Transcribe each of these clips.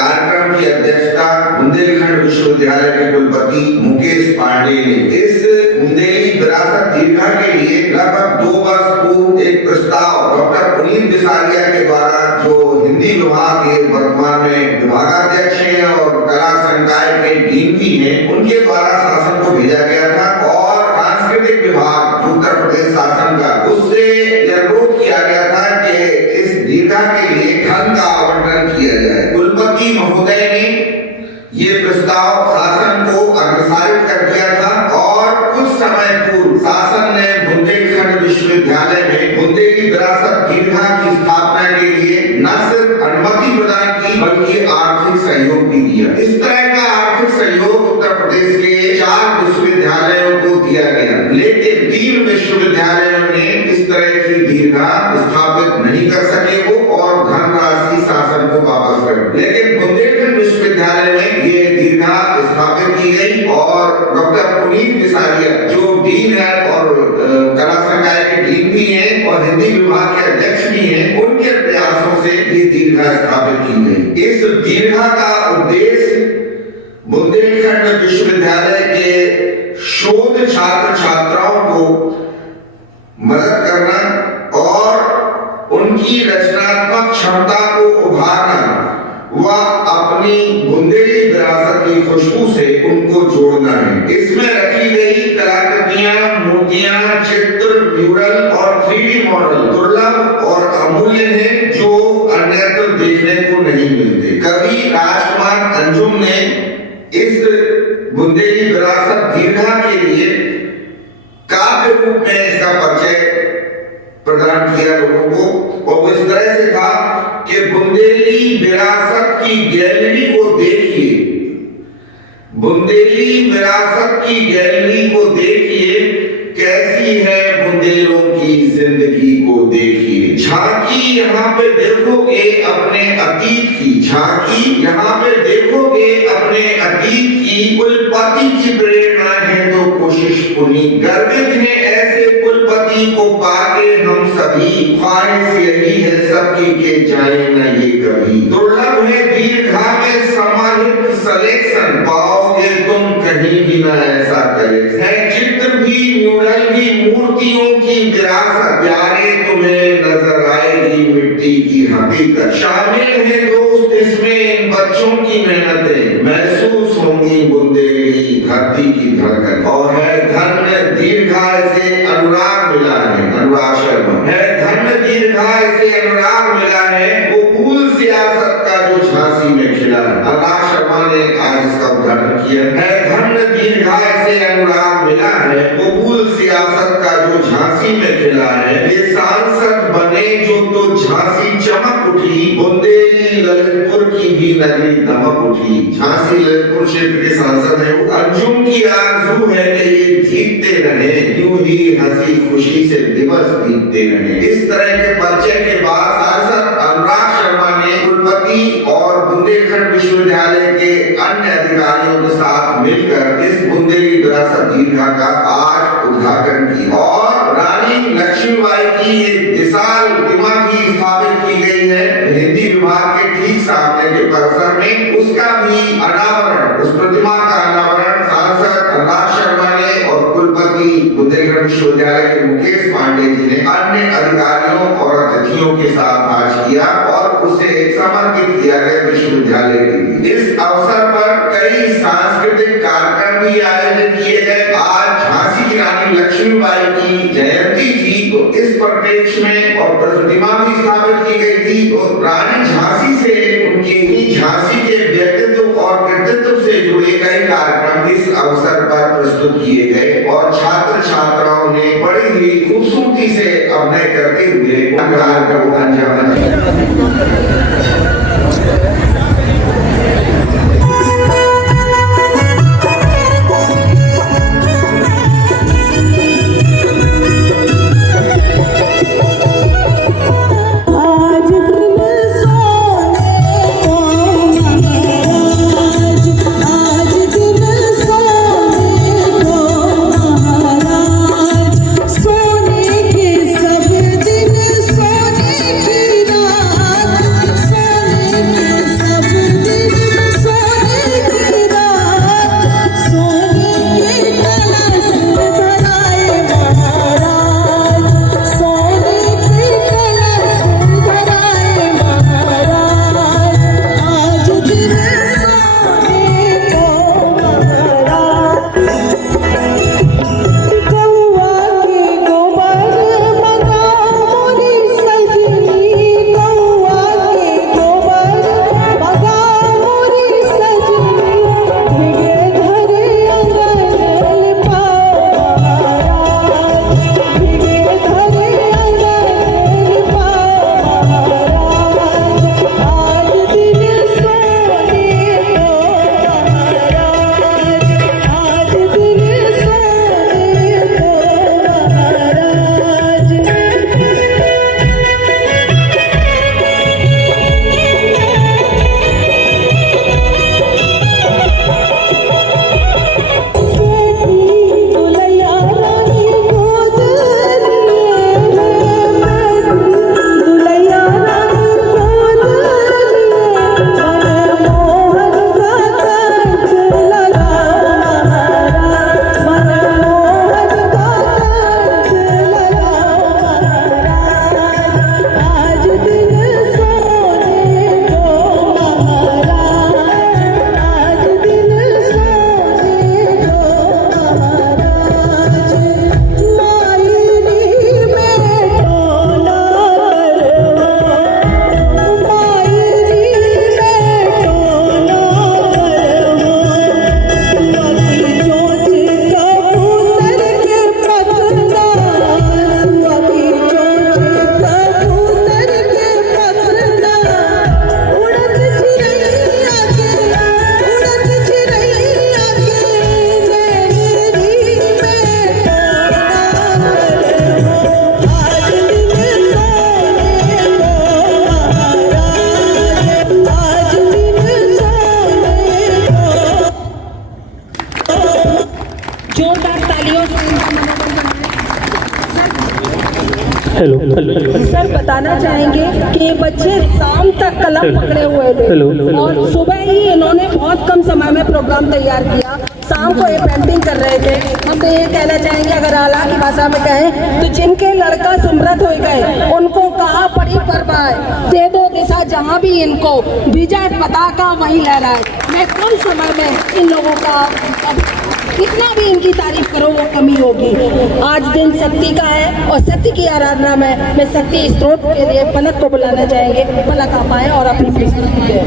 कार्यक्रम की अध्यक्षता बुंदेलखंड विश्वविद्यालय के कुलपति मुकेश पांडे ने। इस बुंदेली विरासत दीर्घा के लिए लगभग 2 वर्ष पूर्व एक प्रस्ताव डॉक्टर पुनीत बिसारिया के द्वारा, जो हिंदी विभाग के वर्तमान में विभागाध्यक्ष हैं और कला संकाय के डीन भी हैं, उनके द्वारा शासन को भेजा गया था और सांस्कृतिक विभाग उत्तर प्रदेश शासन का, उससे यह अनुरोध किया गया था कि इस दीर्घा के लिए धन का आवंटन किया जाए। कुलपति महोदय ने ये प्रस्ताव शासन को अग्रसारित कर दिया था और कुछ समय पूर्व शासन ने बुंदेलखंड विश्वविद्यालय में बुंदेली विरासत दीर्घा की स्थापना के लिए न सिर्फ अनुमति प्रदान की बल्कि आर्थिक सहयोग भी दिया। इस तरह का आर्थिक सहयोग उत्तर प्रदेश के 4 विश्वविद्यालयों को दिया गया, लेकिन 3 विश्वविद्यालयों ने इस तरह की दीर्घा स्थापित नहीं कर सके वो और धनराशि शासन को वापस कर। लेकिन बुंदेलखंड विश्वविद्यालय में ये दीर्घा स्थापित की गई और डॉक्टर पुनीत बिसारिया जो डीन है और कला संकाय के डीन भी हैं और हिंदी विभाग के अध्यक्ष भी हैं, उनके प्रयासों से ये दीर्घा स्थापित की गई। इस दीर्घा का उद्देश्य बुंदेलखंड विश्वविद्यालय के शोध छात्र छात्राओं को मदद करना और उनकी रचनात्मक क्षमता को उभारना व अपनी बुंदेली विरासत की खुशबू से उनको जोड़ना है। इसमें रखी गई कलाकृतियां, मूर्तियां, चित्र, म्यूरल और 3D मॉडल दुर्लभ और अमूल्य हैं, जो अन्यत्र देखने को नहीं मिलते। कवि राजकुमार अंजुम ने इस बुंदेली विरासत दीर्घा के लिए काव्य रूप में इसका परिचय प्रदान किया लोगों को और वो इस तरह से था कि बुंदेली विरासत की गैलरी को देखिए, बुंदेली विरासत की गैलरी को देखिए, कैसी है बुंदेलों की जिंदगी को देखिए। झांकी यहाँ पे देखोगे अपने अतीत की, झांकी यहाँ पे देखोगे अपने अतीत की। कुलपति की प्रेरणा है तो कोशिश पुनी, गर्वित है ऐसे कुलपति को पाके हम सभी। ख्वाहिश यही है सबकी के जाए न ये कभी। दुर्लभ है दीर्घा में समाहित सलेक्शन, पाओगे तुम कहीं भी न ऐसा कलेक्शन। है चित्र भी, म्यूरल भी, मूर्तियों की विरासत, प्यारे तुम्हें नजर आएगी मिट्टी की हकीकत। शामिल है दोस्त इसमें इन बच्चों की मेहनतें, महसूस होंगी बुंदेली धरती की धड़कन। और है धन्य दीर्घा से अनुराग मिला है, अनुराग शर्मा है धन्य दीर्घा से अनुराग मिला है, वो फूल सियासत का जो झांसी में खिला। अनुराग शर्मा ने आज इसका उद्घाटन किया है। धन्य दीर्घा से अनुराग मिला है, वो फूल सियासत का जो झांसी में खिला है। ये सांसद बने जो तो झांसी चमक उठी, बुंदेली ललितपुर की भी नगरी दमक उठी। झांसी ललितपुर क्षेत्र के सांसद है वो। अंजुम की आरज़ू है कि ये जीतते रहे, यूं ही हंसी खुशी से दिवस बीतते रहे। इस तरह के परिचय के बाद सांसद अनुराग शर्मा ने कुलपति और बुंदेलखंड विश्वविद्यालय के अन्य अधिकारियों के साथ मिलकर इस बुंदेली विरासत दीर्घा का आज उद्घाटन किया और रानी लक्ष्मीबाई की एक विशाल प्रतिमा भी स्थापित की गई है हिंदी विभाग के ठीक सामने के परिसर में। उसका भी अनावरण, उस प्रतिमा का अनावरण सांसद अनुराग शर्मा ने और कुलपति बुंदेलखंड विश्वविद्यालय के मुकेश पांडे जी ने अन्य अधिकारियों और अतिथियों के साथ आज किया और उसे समर्पित किया गया विश्वविद्यालय के लिए। इस अवसर पर कई सांस्कृतिक कार्यक्रम भी आयोजित किए गए। आज झांसी की रानी लक्ष्मीबाई की जयंती थी तो इस परिप्रेक्ष्य में और प्रतिमा भी स्थापित की गई थी और रानी झांसी से उनकी ही झांसी के व्यक्तित्व और कृतित्व से जुड़े कई कार्यक्रम इस अवसर पर प्रस्तुत किए गए और छात्र छात्राओं ने बड़ी ही खूबसूरती से अभिनय करते हुए कार्यक्रम को अंजाम दिया। सर बताना चाहेंगे कि ये बच्चे शाम तक कलम पकड़े हुए थे और सुबह ही इन्होंने बहुत कम समय में प्रोग्राम तैयार किया, शाम को ये पेंटिंग कर रहे थे। हम तो ये कहना चाहेंगे, अगर आला की भाषा में कहें तो जिनके लड़का सुमरत हो गए उनको कहा पड़ी परवाह, दे दो दिशा जहाँ भी इनको, विजय पताका वही लहराए। मैं कम समय में इन लोगों का कितना भी इनकी तारीफ करो वो कमी होगी। आज दिन शक्ति का है और सत्य की आराधना में मैं शक्ति स्त्रोत के लिए पलक को बुलाना चाहेंगे। पलक आप आए और अपनी प्रस्तुति दें।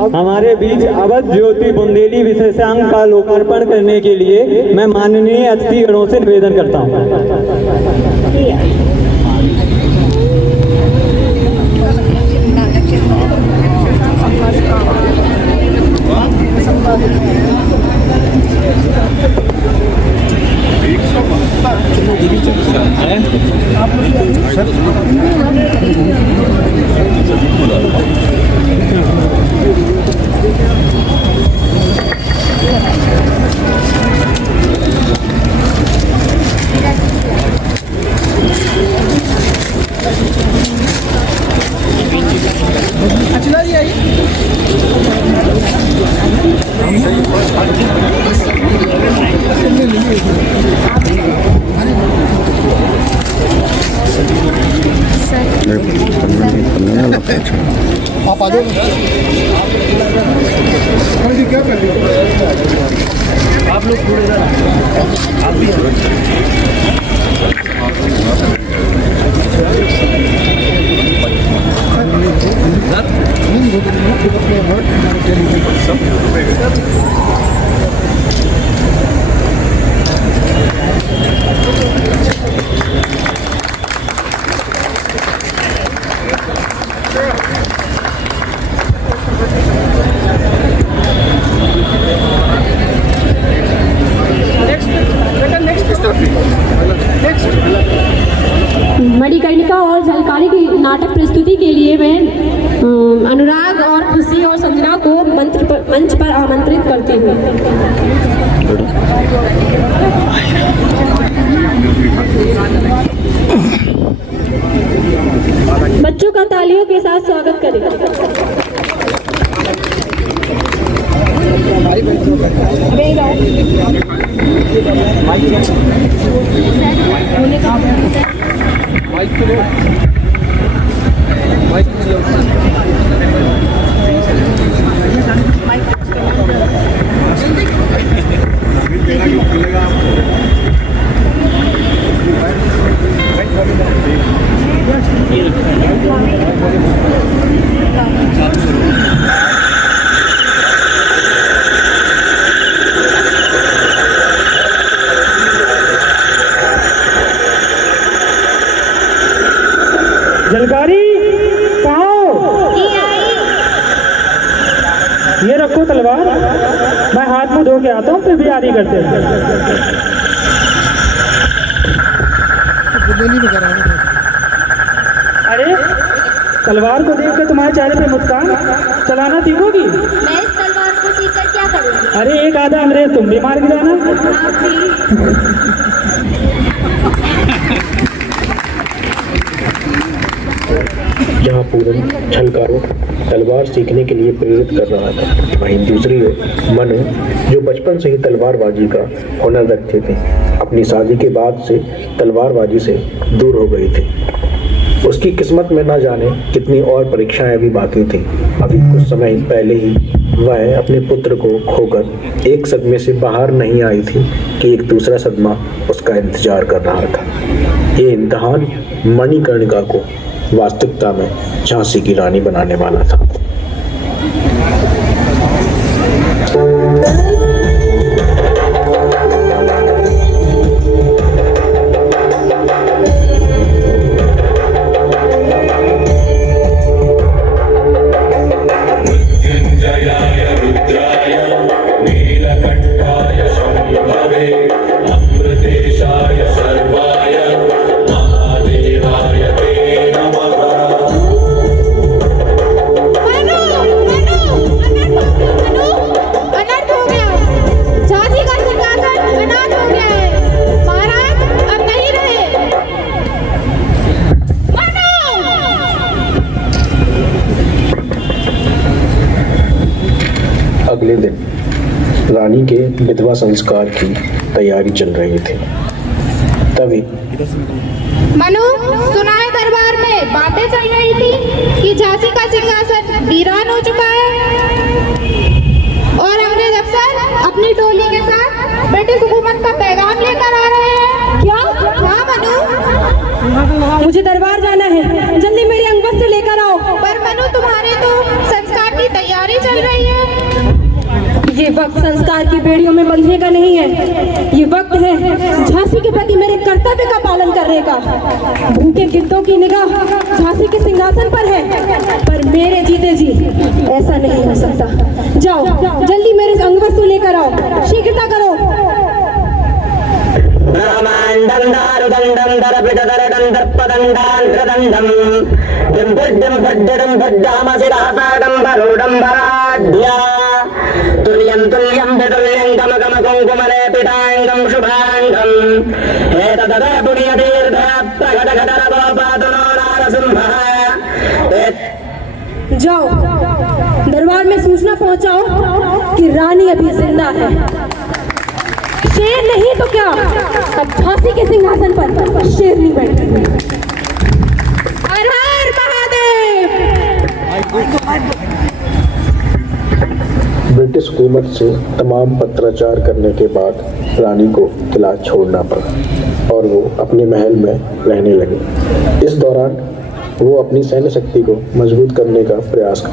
अब हमारे बीच अवध ज्योति बुंदेली विशेषांक का लोकार्पण करने के लिए मैं माननीय अतिथिगणों से निवेदन करता हूँ। आप आ जाओ जी, क्या कर रहे हो आप लोग? थोड़े आप भी मणिकर्णिका और झलकारी की नाटक प्रस्तुति के लिए मैं अनुराग और खुशी और संजना को मंच पर आमंत्रित करती हूँ। बच्चों का तालियों के साथ स्वागत करें। ये रखो तलवार, मैं हाथ मुंह धो के आता हूँ, फिर भी आरी करते हैं। अरे तलवार को देख के तुम्हारे चेहरे पे मुस्कान, चलाना सीखोगी? मैं इस तलवार को सीखकर क्या करूँगी? अरे एक आधा अंग्रेज तुम भी मार गिराना। आप भी। जहाँ पूरन छलका तलवार सीखने के लिए प्रेरित कर रहा था, वहीं दूसरी ओर मनु, जो बचपन से ही तलवारबाजी का हुनर रखते थे, अपनी शादी के बाद से तलवारबाजी से दूर हो गई थी। उसकी किस्मत में न जाने कितनी और परीक्षाएं अभी बाकी थी। अभी कुछ समय पहले ही वह अपने पुत्र को खोकर एक सदमे से बाहर नहीं आई थी कि एक दूसरा सदमा उसका इंतजार कर रहा था। ये इम्तिहान मणिकर्णिका को वास्तविकता में झांसी की रानी बनाने वाला था। अगले दिन रानी के विधवा संस्कार की तैयारी चल रही थी। तभी मनु, सुना है दरबार में बातें चल रही थी कि झांसी का सिंहासन वीरान हो चुका है और अंग्रेज अफसर अपनी टोली के साथ ब्रिटिश हुकूमत का पैगाम लेकर आ रहे हैं। क्या? हाँ मनु, मुझे दरबार जाना है, जल्दी मेरे अंगवस्त्र लेकर आओ। पर मनु, तुम्हारे तो संस्कार की तैयारी चल रही है। ये वक्त संस्कार की बेड़ियों में बंधने का नहीं है, ये वक्त है झांसी के प्रति मेरे कर्तव्य का पालन करने का। भूखे गिद्धों की निगाह झांसी के सिंहासन पर है, पर मेरे जीते जी ऐसा नहीं हो सकता। जाओ जल्दी मेरे अंगवस्त्र लेकर आओ, शीघ्रता करो। तुल्यं तुल्यं वितुल्यं गम गम कुंकुमले पिटांगं शुभांगं एतदद पुण्यतीर्थ प्रकट घटरवो पातुनो नारसिंहः। जाओ दरबार में सूचना पहुंचाओ कि रानी अभी जिंदा है। शेर नहीं तो क्या, अब झांसी के सिंहासन पर शेरनी बैठी। हर हर महादेव। ब्रिटिश हुकूमत से तमाम पत्राचार करने के बाद रानी को किला छोड़ना पड़ा और वो अपने महल में रहने लगे। इस दौरान वो अपनी सैन्य शक्ति को मजबूत करने का प्रयास कर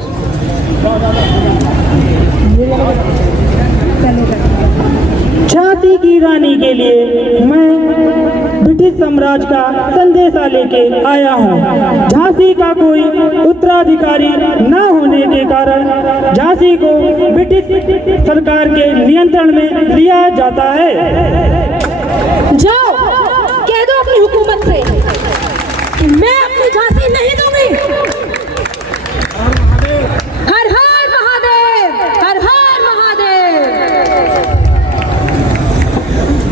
झांसी की रानी के लिए मैं ब्रिटिश साम्राज्य का संदेशा लेके आया हूँ। झांसी का कोई उत्तराधिकारी न होने के कारण झांसी को ब्रिटिश सरकार के नियंत्रण में लिया जाता है। जाओ कह दो अपनी हुकूमत से कि मैं अपनी झांसी नहीं दूंगी। हर हर महादेव, हर हर महादेव।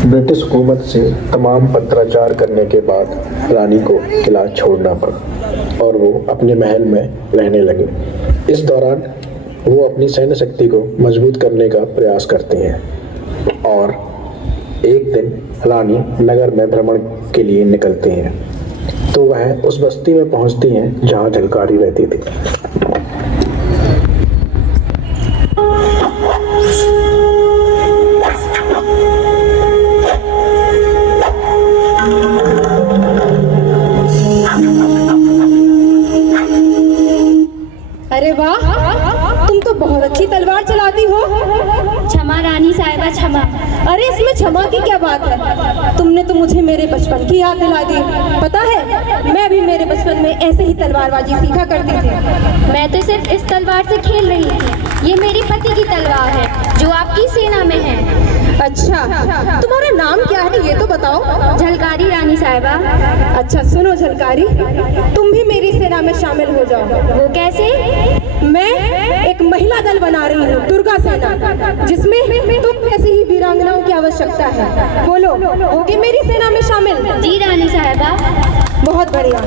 ब्रिटिश हुकूमत से तमाम पत्राचार करने के बाद रानी को किला छोड़ना पड़ा और वो अपने महल में रहने लगे। इस दौरान वो अपनी सैन्य शक्ति को मजबूत करने का प्रयास करते हैं और एक दिन रानी नगर में भ्रमण के लिए निकलते हैं तो वह उस बस्ती में पहुंचती हैं जहां झलकारी रहती थी। अरे वाह, तुम तो बहुत अच्छी तलवार चलाती हो। क्षमा रानी साहिबा, क्षमा। अरे इसमें क्षमा की क्या बात है, तुमने तो मुझे मेरे बचपन की याद दिला दी। पता है मैं भी मेरे बचपन में ऐसे ही तलवारबाजी सीखा करती थी। मैं तो सिर्फ इस तलवार से खेल रही थी। ये मेरे पति की तलवार है जो आपकी सेना में है। अच्छा, तुम्हारा नाम क्या है ये तो बताओ। झलकारी रानी साहिबा। अच्छा सुनो झलकारी, तुम भी मेरी सेना में शामिल हो जाओ। वो कैसे? मैं एक महिला दल बना रही हूँ, दुर्गा सेना, जिसमें तुम जैसी ही वीरांगनाओं की आवश्यकता है। बोलो, होगी मेरी सेना में शामिल? जी रानी साहिबा। बहुत बढ़िया।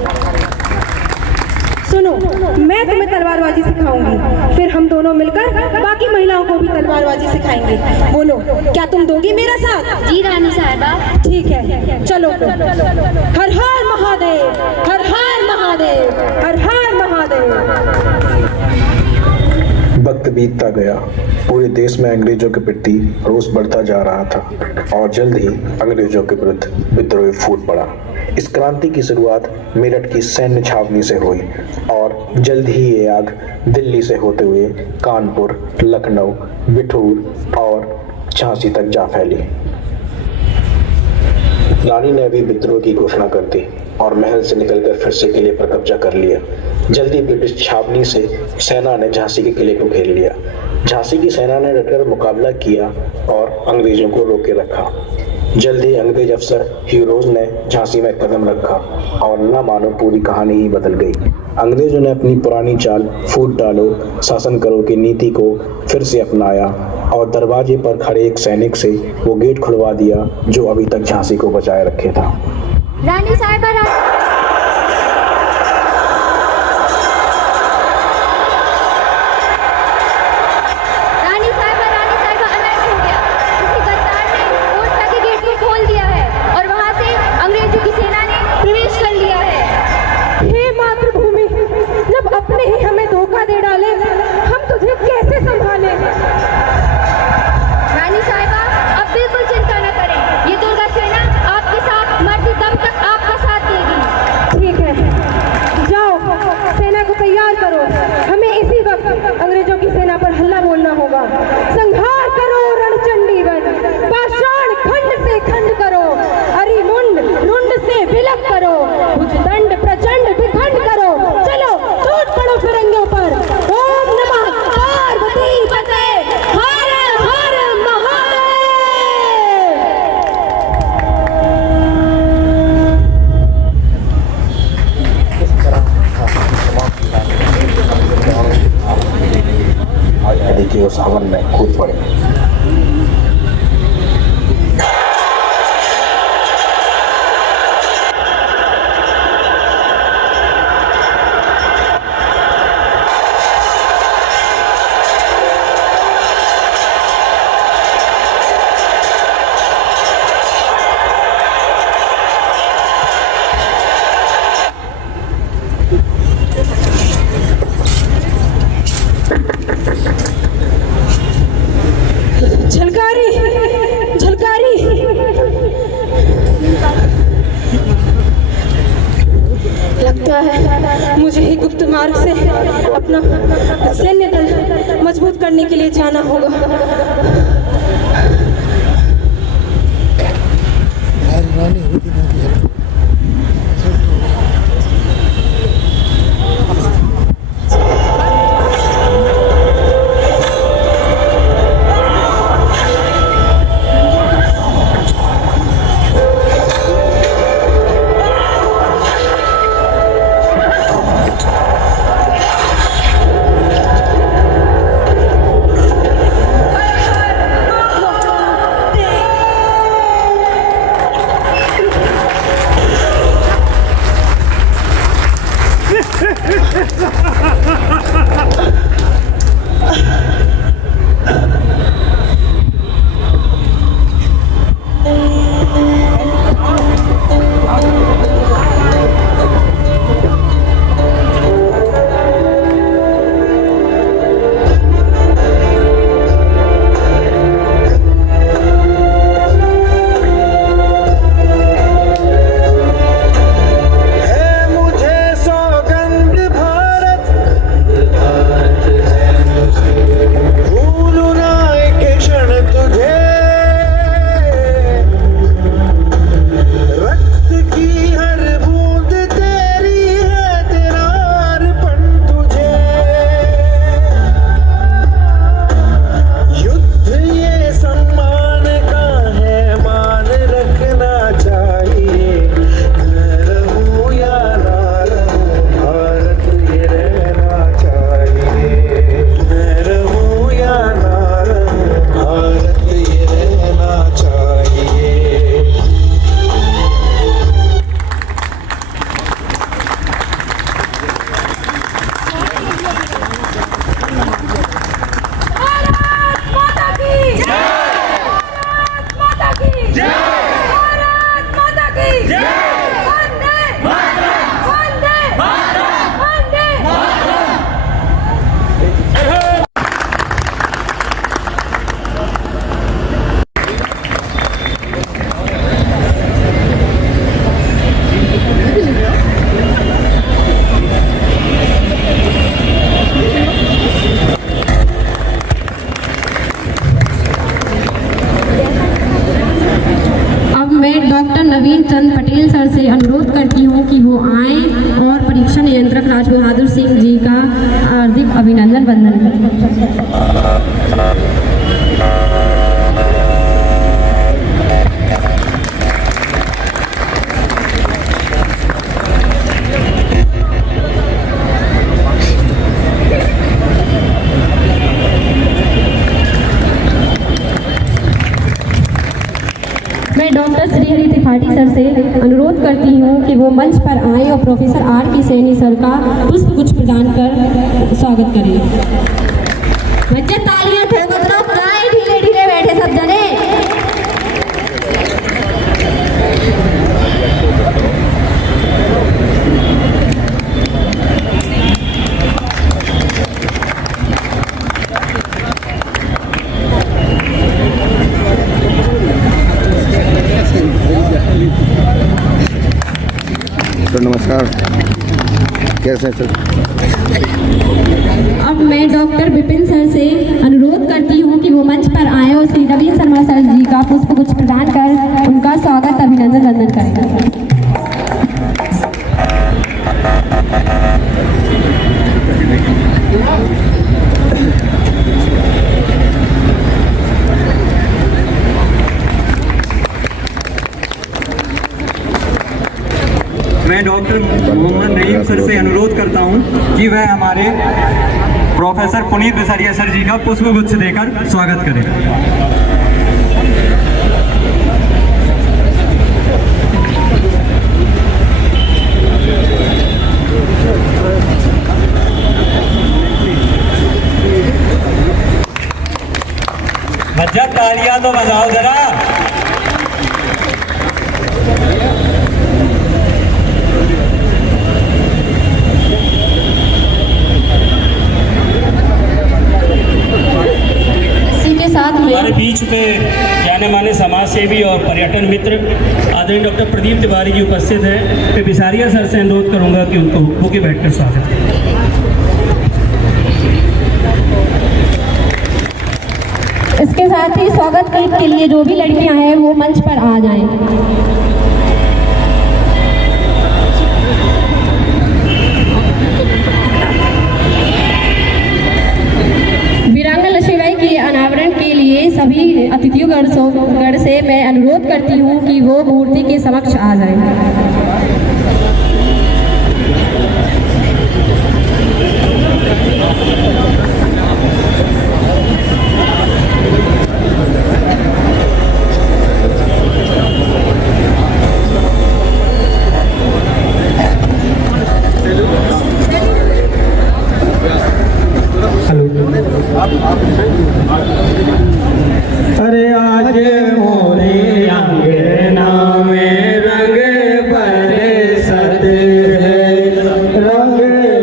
सुनो, मैं तुम्हें तलवारबाजी सिखाऊंगी, फिर हम दोनों मिलकर बाकी महिलाओं को भी तलवारबाजी सिखाएंगे। बोलो, क्या तुम दोगी मेरा साथ? जी रानी साहिबा। ठीक है, चलो फिर। हर हर महादेव, हर हर महादेव, हर हर महादेव। वक्त बीतता गया। पूरे देश में अंग्रेजों के प्रति रोष बढ़ता जा रहा था और जल्द ही अंग्रेजों के विरुद्ध विद्रोह फूट पड़ा। इस क्रांति की शुरुआत मेरठ की सैन्य छावनी से हुई और जल्द ही ये आग दिल्ली से होते हुए कानपुर, लखनऊ, बिठूर और झांसी तक जा फैली। रानी ने भी विद्रोह की घोषणा कर दी और महल से निकलकर फिर से किले पर कब्जा कर लिया। जल्दी ब्रिटिश छावनी से सेना ने झांसी के किले को घेर लिया। झांसी की सेना ने डटकर मुकाबला किया और अंग्रेजों को रोके रखा। जल्दी अंग्रेज अफसर हीरोज ने झांसी में कदम रखा और न मानो पूरी कहानी ही बदल गई। अंग्रेजों ने अपनी पुरानी चाल फूट डालो, शासन करो की नीति को फिर से अपनाया और दरवाजे पर खड़े एक सैनिक से वो गेट खुलवा दिया जो अभी तक झांसी को बचाए रखे था। रानी साहिबा, अंग्रेजों की सेना पर हल्ला बोलना होगा। संहार करो रणचंडीगढ़, पाषाण खंड से खंड करो, अरिमुंड रुंड से विलक करो, भुजदंड प्रचंड विखंड करो। चलो टूट पड़ो फिरंगियों पर। ओम नमः पार्वती पते, हर हर महादेव। देखिए उस हवन में कूद पड़े। झलकारी, झलकारी, लगता है मुझे ही गुप्त मार्ग से अपना सैन्य दल मजबूत करने के लिए जाना होगा। अभिनंदन वंदन। मैं डॉक्टर श्रीहरि त्रिपाठी सर से अनुरोध करती हूँ कि वो मंच पर आए और प्रोफेसर आर के सैनी सर का पुष्प गुच्छ प्रदान कर स्वागत करें। बच्चे तालियां ठोकत रहो, काय ढीले ढीले बैठे सब जने। सर नमस्कार, कैसे हैं सर? अब मैं डॉक्टर विपिन सर से अनुरोध करती हूँ कि वो मंच पर आए और श्री नवीन शर्मा सर जी का पुष्प गुच्छ प्रदान कर उनका स्वागत अभिनंदन वंदन करें। मैं डॉक्टर मोहम्मद रहीम सर से अनुरोध करता हूं कि वह हमारे प्रोफेसर पुनीत बिसरिया सर जी का पुष्प गुच्छ देकर स्वागत करें। बच्चा तालियां तो बजाओ जरा। हमारे बीच में जाने माने समाज सेवी और पर्यटन मित्र आदरणीय डॉक्टर प्रदीप तिवारी जी उपस्थित हैं। मैं बिसारिया सर से अनुरोध करूंगा कि उनको बुके बैठकर स्वागत करें। इसके साथ ही स्वागत के लिए जो भी लड़कियां हैं वो मंच पर आ जाएं। अनावरण के लिए सभी अतिथियों से मैं अनुरोध करती हूँ कि वो मूर्ति के समक्ष आ जाएं। अरे आज मोरे अंगना में रंग बरसत है, रंग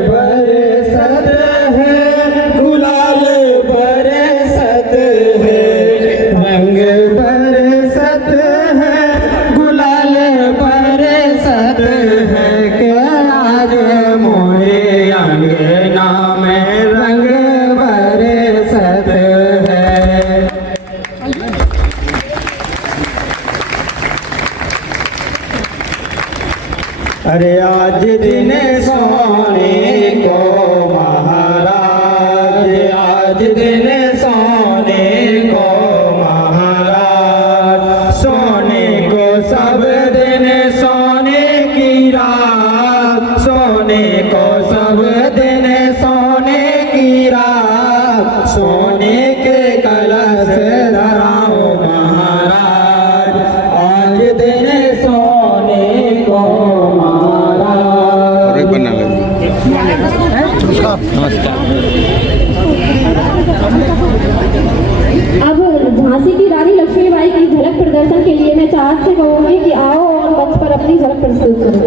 बरसत है, गुलाल बरसत है, रंग बरसत है, गुलाल बरसत है, के आज मोरे अंगना में रंग बरसत है। अरे आज दिन सोने को महाराज, आज दिन सोने को महाराज, सोने को सब दिन सोने की रात, सोने को सब दिन सोने की रात, सोने के कलश धराओ महाराज, आज दिन सोने को अब झांसी की रानी लक्ष्मीबाई की झलक प्रदर्शन के लिए मैं चाहत से कहूंगी कि आओ और मंच पर अपनी झलक प्रस्तुत करो।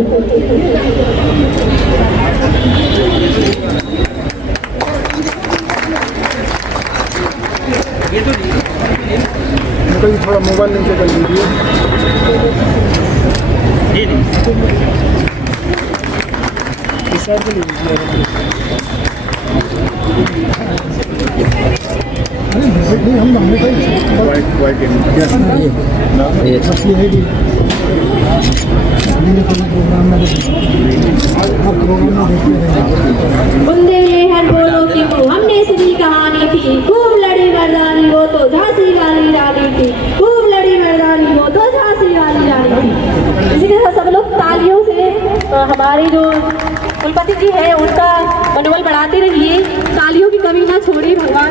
थोड़ा मोबाइल नीचे कर दीजिए। वंदे हर बोलो कि वो हमने सुनी कहानी थी, खूब लड़ी मर्दानी वो तो झांसी वाली रानी थी, खूब लड़ी मर्दानी वो तो झांसी वाली रानी थी। इसी के साथ सब लोग तालियों से हमारी जो कुलपति जी है उनका मनोबल बढ़ाते रहिए, तालियों की कमी ना छोड़िए भगवान।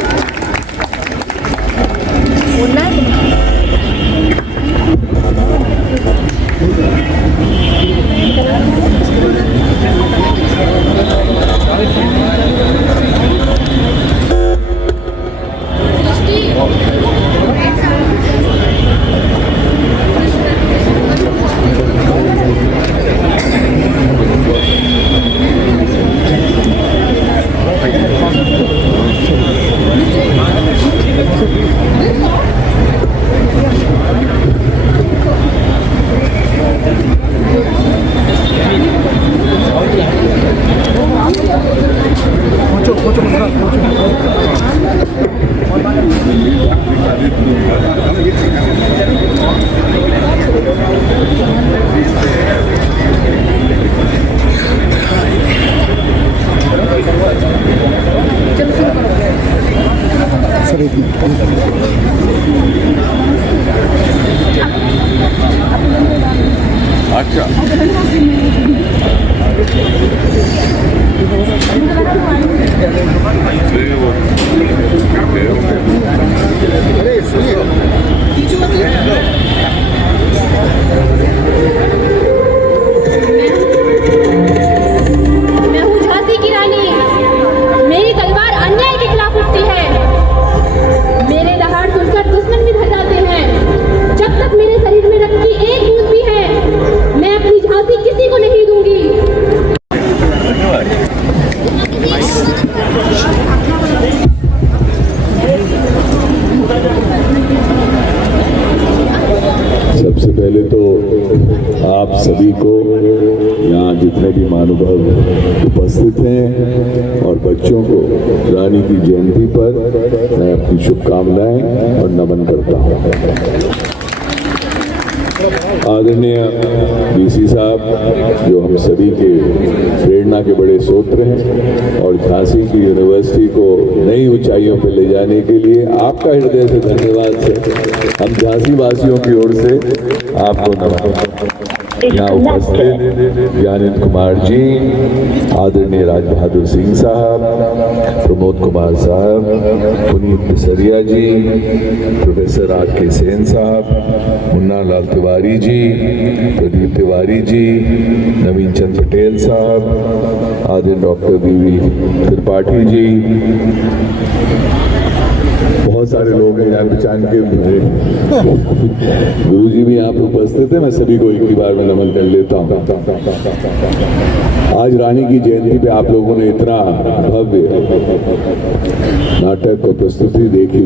पहले तो आप सभी को यहाँ जितने भी महानुभाव उपस्थित हैं और बच्चों को रानी की जयंती पर मैं अपनी शुभकामनाएं और नमन करता हूँ। आदरणीय डीसी साहब जो हम सभी के प्रेरणा के बड़े स्रोत हैं और झांसी की यूनिवर्सिटी को नई ऊंचाइयों पर ले जाने के लिए आपका हृदय से धन्यवाद से हम झांसी वासियों की ओर से आपको नमन। यहाँ उपस्थित ज्ञानेंद्र कुमार जी, आदरणीय राज बहादुर सिंह साहब, प्रमोद कुमार साहब, पुनीत बिसरिया जी, प्रोफेसर आर के सेन साहब, मुन्ना लाल तिवारी जी, प्रदीप तिवारी जी, नवीन चंद पटेल साहब, आदरणीय डॉक्टर बीवी त्रिपाठी जी, बहुत सारे लोग हैं यहाँ पहचान के गुरु जी भी यहाँ पर उपस्थित है। मैं सभी को एक ही बार में नमन कर लेता हूँ। आज रानी की जयंती पे आप लोगों ने इतना भव्य नाटक और प्रस्तुति देखी,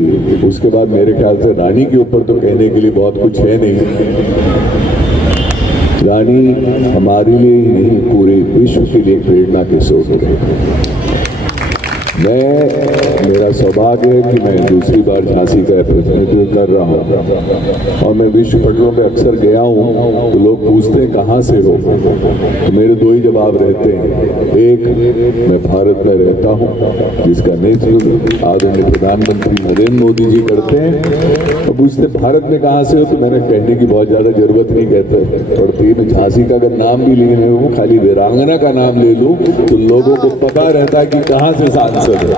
उसके बाद मेरे ख्याल से रानी के ऊपर तो कहने के लिए बहुत कुछ है नहीं। रानी हमारे लिए ही नहीं पूरे विश्व के लिए प्रेरणा के स्रोत है। मेरा सौभाग्य है कि मैं दूसरी बार झांसी का प्रतिनिधित्व कर रहा हूँ और मैं विश्व पटलों पे अक्सर गया हूँ तो लोग पूछते हैं कहाँ से हो, तो मेरे दो ही जवाब रहते हैं। एक, मैं भारत में रहता हूँ जिसका नेतृत्व आदरणीय प्रधानमंत्री नरेंद्र मोदी जी करते हैं। अब पूछते भारत में कहाँ से हो, तो मैंने कहने की बहुत ज़्यादा जरूरत नहीं कहते। और मैं झांसी का अगर नाम भी लेने हूँ, खाली वीरांगना का नाम ले लूँ तो लोगों को पता रहता है कि कहाँ से सांसद है।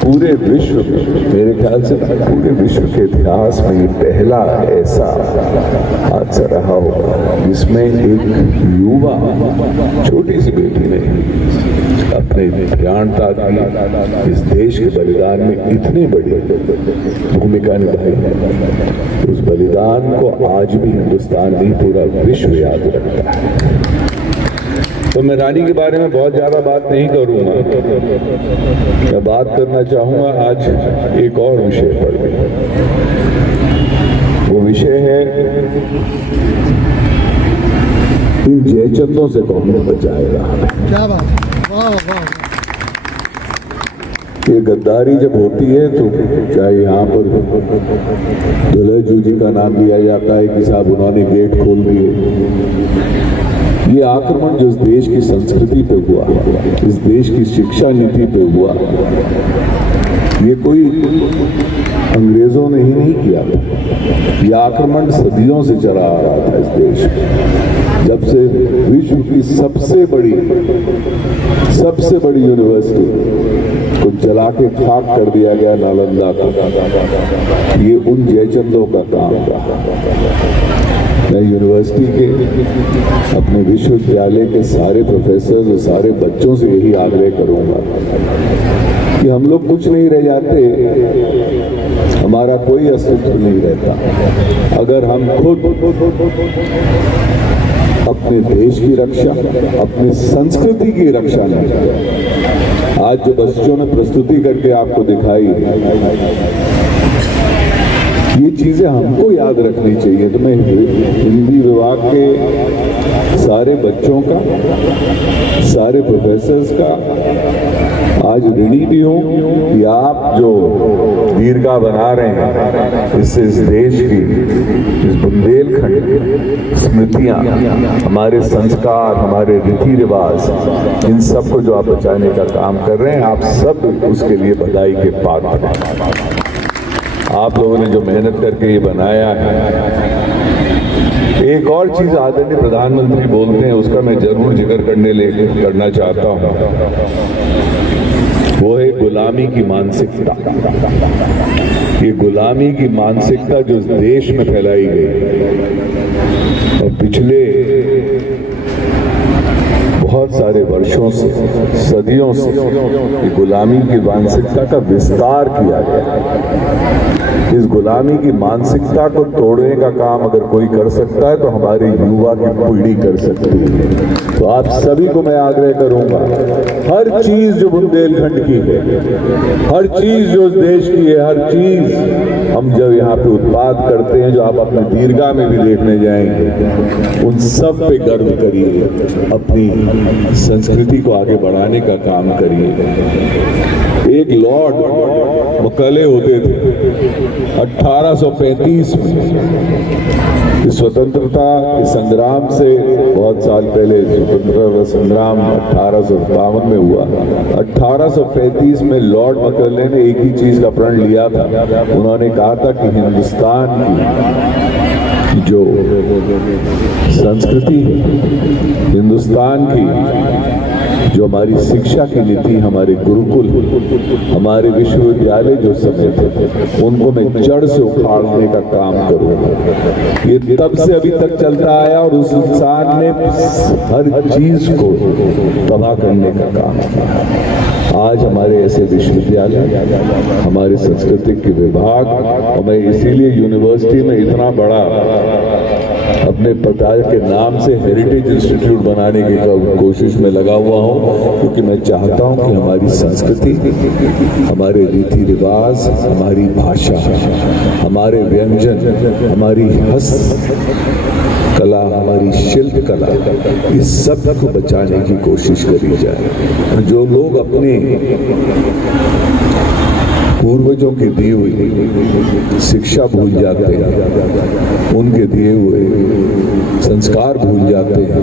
पूरे विश्व में, मेरे ख्याल से पूरे विश्व के इतिहास में ये पहला ऐसा हादसा रहा होगा जिसमें एक युवा छोटी सी बेटी ने अपने प्राण त्याग इस देश के बलिदान में इतनी बड़ी भूमिका निभाई है। उस बलिदान को आज भी हिंदुस्तान नहीं पूरा विश्व याद रखता है। तो मैं रानी के बारे में बहुत ज़्यादा बात नहीं करूँगा, मैं बात करना चाहूँगा आज एक और विषय पर। वो विषय है इन जयचंदों से कौन बचाएगा। क्या बात, वाह वाह। ये गद्दारी जब होती है तो चाहे यहाँ पर दुल्हजू जी का नाम लिया जाता है कि साहब उन्होंने गेट खोल दिए, ये आक्रमण जो इस देश की संस्कृति पे हुआ, इस देश की शिक्षा नीति पे हुआ, ये कोई अंग्रेजों ने ही नहीं किया था। ये आक्रमण सदियों से चला आ रहा था इस देश में। जब से विश्व की सबसे बड़ी यूनिवर्सिटी को जला के खाक कर दिया गया नालंदा को, ये उन जयचंदों का काम था। मैं यूनिवर्सिटी के, अपने विश्वविद्यालय के सारे प्रोफेसर और सारे बच्चों से यही आग्रह करूंगा कि हम लोग कुछ नहीं रह जाते, हमारा कोई अस्तित्व नहीं रहता अगर हम खुद अपने देश की रक्षा, अपनी संस्कृति की रक्षा नहीं करें। आज जो बच्चों ने प्रस्तुति करके आपको दिखाई, ये चीजें हमको याद रखनी चाहिए। तो मैं हिंदी विभाग के सारे बच्चों का, सारे प्रोफेसर्स का आज ऋणी भी हूं कि आप जो दीर्घा बना रहे हैं, इससे इस देश की, इस बुंदेलखंड की स्मृतियां, हमारे संस्कार, हमारे रीति रिवाज, इन सब को जो आप बचाने का काम कर रहे हैं, आप सब उसके लिए बधाई के पात्र हैं। आप लोगों ने जो मेहनत करके ये बनाया है। एक और चीज आदरणीय प्रधानमंत्री बोलते हैं, उसका मैं जरूर जिक्र करना चाहता हूं, वो है गुलामी की मानसिकता। ये गुलामी की मानसिकता जो इस देश में फैलाई गई और पिछले बहुत सारे वर्षों से, सदियों से ये गुलामी की मानसिकता का विस्तार किया गया। इस गुलामी की मानसिकता को तोड़ने का काम अगर कोई कर सकता है तो हमारे युवा की पीढ़ी कर सकती है। तो आप सभी को मैं आग्रह करूंगा, हर चीज जो बुंदेलखंड की है, हर चीज जो इस देश की है, हर चीज हम जब यहाँ पे उत्पाद करते हैं, जो आप अपने दीर्घा में भी देखने जाएंगे, उन सब पे गर्व करिए, अपनी संस्कृति को आगे बढ़ाने का काम करिए। एक लॉर्ड मकले होते थे 1835 में, स्वतंत्रता के संग्राम से बहुत साल पहले, स्वतंत्रता संग्राम 1857 में हुआ। 1835 में लॉर्ड मकले ने एक ही चीज का प्रण लिया था। उन्होंने कहा था कि हिंदुस्तान की जो संस्कृति है, हिंदुस्तान की जो हमारी शिक्षा की नीति, हमारे गुरुकुल, हमारे विश्वविद्यालय जो समय थे, उनको मैं जड़ से उखाड़ने का काम करूंगा। ये तब से अभी तक चलता आया और उस इंसान ने हर चीज को तबाह करने का काम किया। आज हमारे ऐसे विश्वविद्यालय, हमारे सांस्कृतिक के विभाग, और मैं इसीलिए यूनिवर्सिटी में इतना बड़ा अपने पिता के नाम से हेरिटेज इंस्टीट्यूट बनाने की कोशिश में लगा हुआ हूं, क्योंकि मैं चाहता हूं कि हमारी संस्कृति, हमारे रीति रिवाज, हमारी भाषा, हमारे व्यंजन, हमारी हस्त कला, हमारी शिल्प कला, इस सब को बचाने की कोशिश करी जाए। जो लोग अपने पूर्वजों के दिए हुए शिक्षा भूल जाते हैं, उनके दिए हुए संस्कार भूल जाते हैं,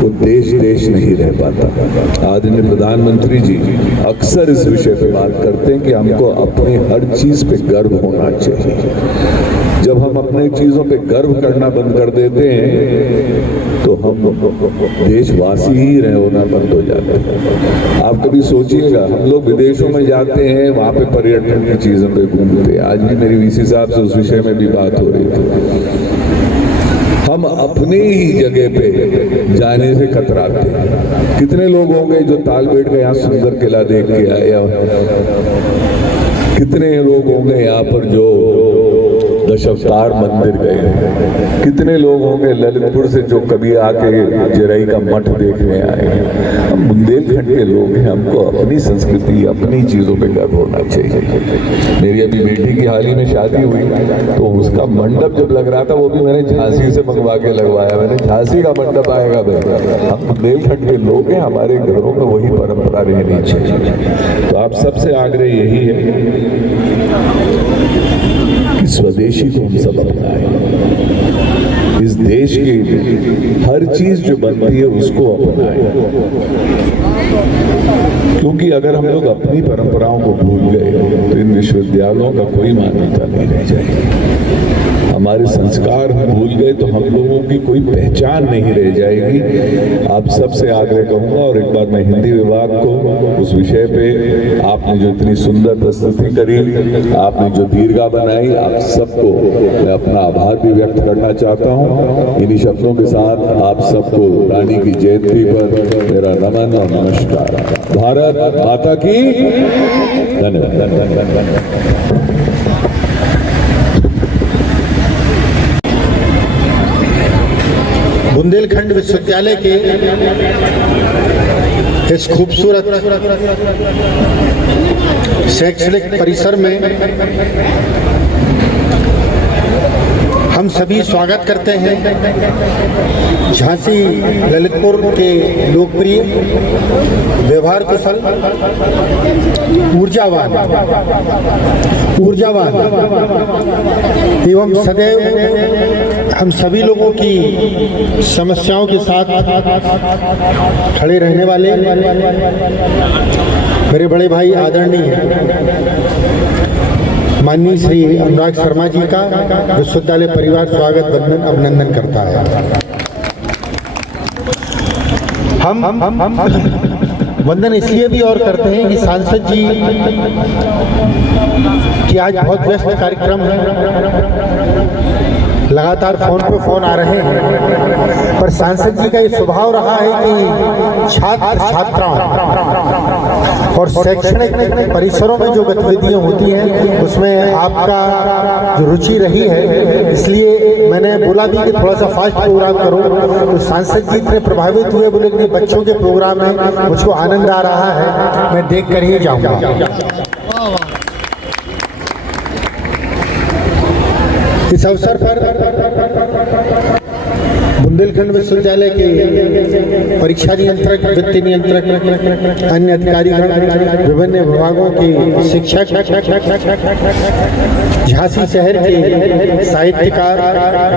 वो देश नहीं रह पाता। आदरणीय प्रधानमंत्री जी अक्सर इस विषय पे बात करते हैं कि हमको अपने हर चीज पे गर्व होना चाहिए। जब हम अपने चीजों पे गर्व करना बंद कर देते हैं तो हम देशवासी ही रहे होना बंद हो जाते हैं। आप कभी सोचिएगा, हम लोग विदेशों में जाते हैं, वहां पे पर्यटन की चीजों पे घूमते हैं। आज भी मेरी वीसी साहब से उस विषय में भी बात हो रही थी। हम अपनी ही जगह पे जाने से कतराते हैं। कितने लोग होंगे जो तालबेट का यहाँ सुंदर किला देख के आए, कितने लोग होंगे यहाँ पर जो दशावतार मंदिर गए, कितने लोग होंगे ललितपुर से जो कभी आके जिराई का मठ देखने आए। हम बुंदेलखंड के लोग हैं, हमको अपनी संस्कृति, अपनी चीजों पे गर्व होना चाहिए। मेरी अभी बेटी की हाल ही में शादी हुई, तो उसका मंडप जब लग रहा था, वो भी मैंने झांसी से मंगवा के लगवाया। मैंने झांसी का मंडप आएगा भाई, हम बुंदेलखंड के लोग हैं, हमारे घरों में वही परंपरा रहनी चाहिए। तो आप सबसे आग्रह यही है कि स्वदेशी को हम सब अपनाएं, इस देश की हर चीज जो बनती है उसको अपनाएं, क्योंकि अगर हम लोग अपनी परंपराओं को भूल गए तो इन विश्वविद्यालयों का कोई मान्यता नहीं रह जाएगी। हमारे संस्कार हम भूल गए तो हम लोगों की कोई पहचान नहीं रह जाएगी। आप सबसे आग्रह करूंगा, और एक बार मैं हिंदी विभाग को उस विषय पे आपने जो इतनी सुंदर प्रस्तुति करी, आपने जो दीर्घा बनाई, आप सबको मैं अपना आभार भी व्यक्त करना चाहता हूं। इन्हीं शब्दों के साथ आप सबको रानी की जयंती पर मेरा नमन और नमस्कार। भारत माता की धन्यवाद। बुंदेलखंड विश्वविद्यालय के इस खूबसूरत शैक्षणिक परिसर में हम सभी स्वागत करते हैं झांसी ललितपुर के लोकप्रिय, व्यवहार कुशल, ऊर्जावान एवं सदैव हम सभी लोगों की समस्याओं के साथ खड़े रहने वाले मेरे बड़े भाई आदरणीय माननीय श्री अनुराग शर्मा जी का विश्वविद्यालय परिवार स्वागत वंदन अभिनंदन करता है। हम वंदन इसलिए भी और करते हैं कि सांसद जी की आज बहुत व्यस्त कार्यक्रम है, लगातार फोन पे फोन आ रहे हैं, पर सांसद जी का ये स्वभाव रहा है कि छात्र छात्राओं और शैक्षणिक परिसरों में जो गतिविधियां होती हैं उसमें आपका जो रुचि रही है, इसलिए मैंने बोला भी कि थोड़ा सा फास्ट प्रोग्राम करूं। तो सांसद जी इतने प्रभावित हुए, बोले कि बच्चों के प्रोग्राम में मुझको आनंद आ रहा है, मैं देख कर ही जाऊंगा। इस अवसर पर बुंदेलखंड विश्वविद्यालय के परीक्षा नियंत्रक, वित्त नियंत्रक, अन्य अधिकारी, विभिन्न विभागों के शिक्षक, झांसी शहर के साहित्यकार,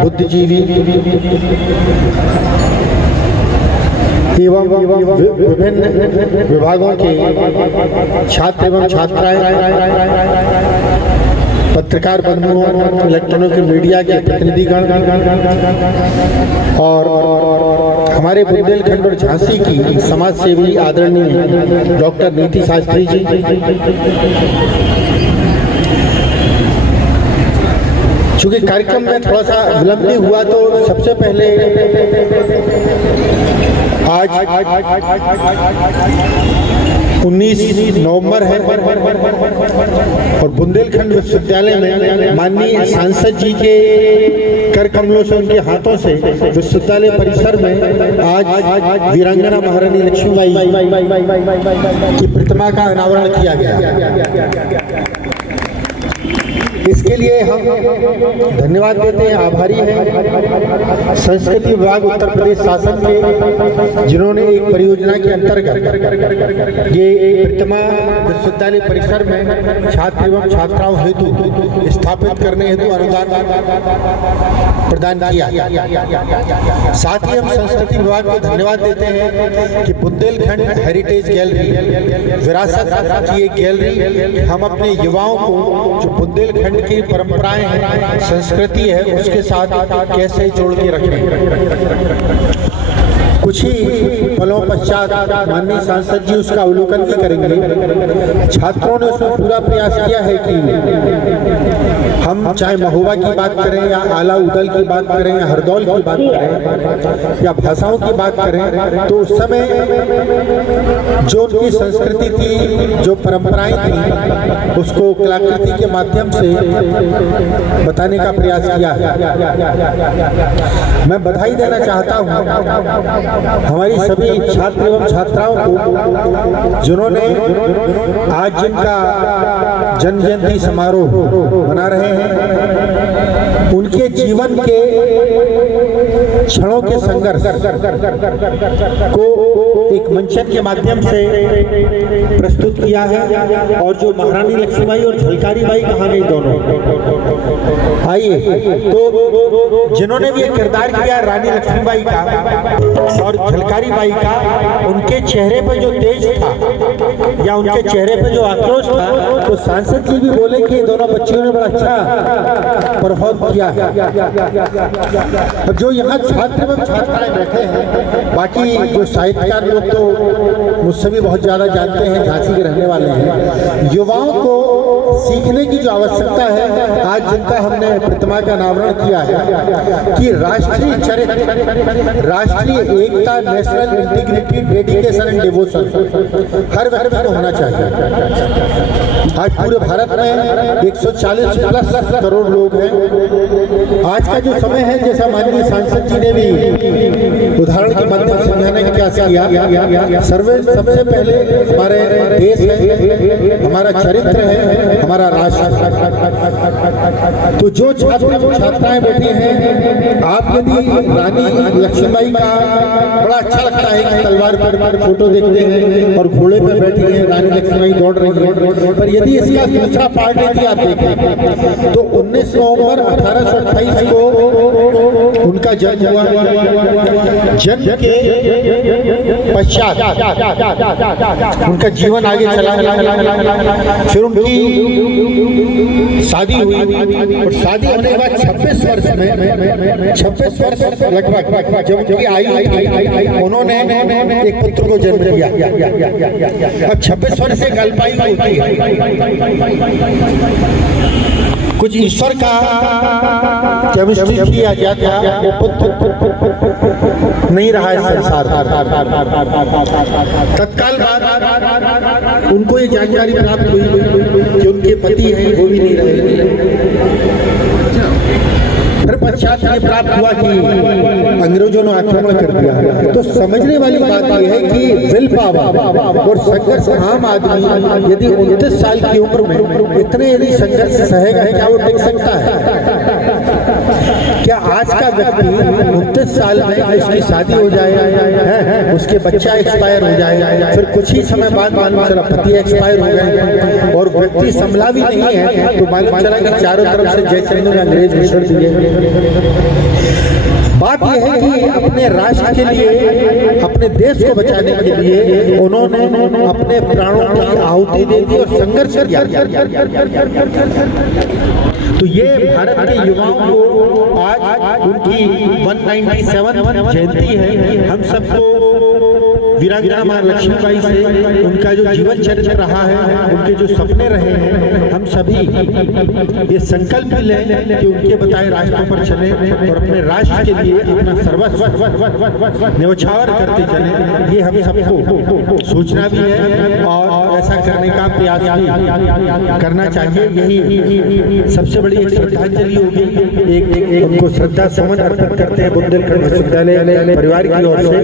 बुद्धिजीवी एवं विभिन्न विभागों के छात्र एवं छात्राएं, पत्रकार बंधुओं, इलेक्ट्रॉनिक मीडिया के प्रतिनिधिगण और हमारे बुंदेलखंड और झांसी की समाज सेवी आदरणीय डॉक्टर नीति शास्त्री जी, चूंकि कार्यक्रम में थोड़ा सा विलंब भी हुआ तो सबसे पहले आज 19 नवंबर है और बुंदेलखंड विश्वविद्यालय में माननीय सांसद जी के कर कमलों से, उनके हाथों से विश्वविद्यालय परिसर में आज वीरांगना महारानी लक्ष्मीबाई की प्रतिमा का अनावरण किया गया। इसके लिए हम धन्यवाद देते हैं, आभारी हैं संस्कृति विभाग उत्तर प्रदेश शासन के, जिन्होंने एक परियोजना के अंतर्गत ये प्रतिमा विश्वविद्यालय परिसर में छात्र एवं छात्राओं हेतु स्थापित करने हेतु अनुदान प्रदान किया। साथ ही हम संस्कृति विभाग को धन्यवाद देते हैं कि बुंदेलखंड हेरिटेज गैलरी, विरासत की एक गैलरी, हम अपने युवाओं को जो बुंदेलखंड की परंपराएं हैं, संस्कृति है, उसके साथ कैसे जोड़ के रखें। कुछ ही पलों पश्चात माननीय सांसद जी उसका अवलोकन भी करेंगे। छात्रों ने उसमें पूरा प्रयास किया है कि हम चाहे महोबा की बात करें या आला उदल की बात करें या हरदौल की बात करें या भाषाओं की बात करें, तो उस समय जो उनकी संस्कृति थी, जो परंपराएं थी, उसको कलाकृति के माध्यम से बताने का प्रयास किया है। मैं बधाई देना चाहता हूँ हमारी सभी छात्र एवं छात्राओं को, जिन्होंने आज जिनका जन्म जयंती समारोह मना रहे हैं, उनके जीवन के क्षणों के संघर्ष को एक मंचन के माध्यम से प्रस्तुत किया है। और जो महारानी लक्ष्मीबाई और झलकारी बाई कहाँ गई दोनों, आइए। तो जिन्होंने भी किरदार किया रानी लक्ष्मीबाई का और झलकारी बाई का, उनके चेहरे पर जो तेज था या उनके चेहरे पर जो आक्रोश था, तो सांसद जी भी बोले कि ये दोनों बच्चियों ने बड़ा अच्छा परफॉर्म किया है। अब जो यहाँ छात्र एवं छात्राएं बैठे हैं, बाकी जो साहित्यकार लोग तो मुझसे भी बहुत ज्यादा जानते हैं, झांसी के रहने वाले हैं। युवाओं को सीखने की जो आवश्यकता है, आज जिनका हमने प्रतिमा का अनावरण किया है कि राष्ट्रीय चरित्र, राष्ट्रीय एकता, national integrity, dedication and devotion हर व्यक्ति को होना चाहिए। आज पूरे भारत में 140 प्लस करोड़ लोग हैं। आज का जो समय है, जैसा माननीय सांसद जी ने भी उदाहरण के माध्यम से समझाने का प्रयास किया, सबसे पहले हमारे देश है, हमारा चरित्र है, हमारा राष्ट्र। तो जो छात्र छात्राएं बैठी हैं, आप यदि रानी लक्ष्मीबाई का बड़ा अच्छा लगता है कि तलवार पर फोटो देखते हैं और घोड़े पर बैठी है रानी लक्ष्मीबाई दौड़ रही है, पर यदि इसका दूसरा पार्ट यदि आप देखें तो 19 नवंबर 1828 को उनका जन्म हुआ। जन्म के पश्चात उनका जीवन आगे चला, फिर उनकी शादी हुई और शादी होने के बाद 26 वर्ष लगभग जब उनकी आयु, उन्होंने एक पुत्र को जन्म दिया। अब 26 वर्ष से अल्पायु होती है, कुछ ईश्वर का केमिस्ट्री किया गया था, वो पुत्र नहीं रहा है संसार। तत्काल बाद उनको ये जानकारी प्राप्त हुई कि उनके पति हैं वो भी नहीं रहे। फिर पश्चात ये प्राप्त हुआ कि अंग्रेजों ने आक्रमण कर दिया। तो समझने वाली बात यह है कि विल पावर और संघर्ष, आम आदमी यदि 29 साल की उम्र में इतने यदि संघर्ष सहेगा, क्या वो टिक सकता है? क्या आज का व्यक्ति 29 साल में उसकी शादी हो जाए, उसके बच्चा एक्सपायर हो जाए, फिर कुछ ही समय बाद मालूम चला पति एक्सपायर हो गए और व्यक्ति संभला भी नहीं है, तो मालूम चला कि चारों तरफ से जयचंद्र अंग्रेज घुसड़ दिए। बात यह है कि अपने राष्ट्र के लिए, अपने देश को बचाने के लिए उन्होंने अपने प्राणों की आहुति दे दी और संघर्ष किया। तो ये भारत के युवाओं को आज उनकी 197 जयंती है। हम सबको वीरांगना मां लक्ष्मीबाई से उनका जो जीवन चरित्र रहा है, उनके जो सपने रहे हैं, हम सभी ये संकल्प लें कि उनके बताए रास्तों पर चले और अपने राष्ट्र के लिए अपना सर्वस्व न्यौछावर करते चले। ये हम सबको सोचना भी है और ऐसा करने का प्रयास भी करना चाहिए। यही सबसे बड़ी एक श्रद्धांजलि होगी। एक उनको श्रद्धा सुमन अर्पित करते हैं बुंदेलखंड विश्वविद्यालय परिवार की ओर से।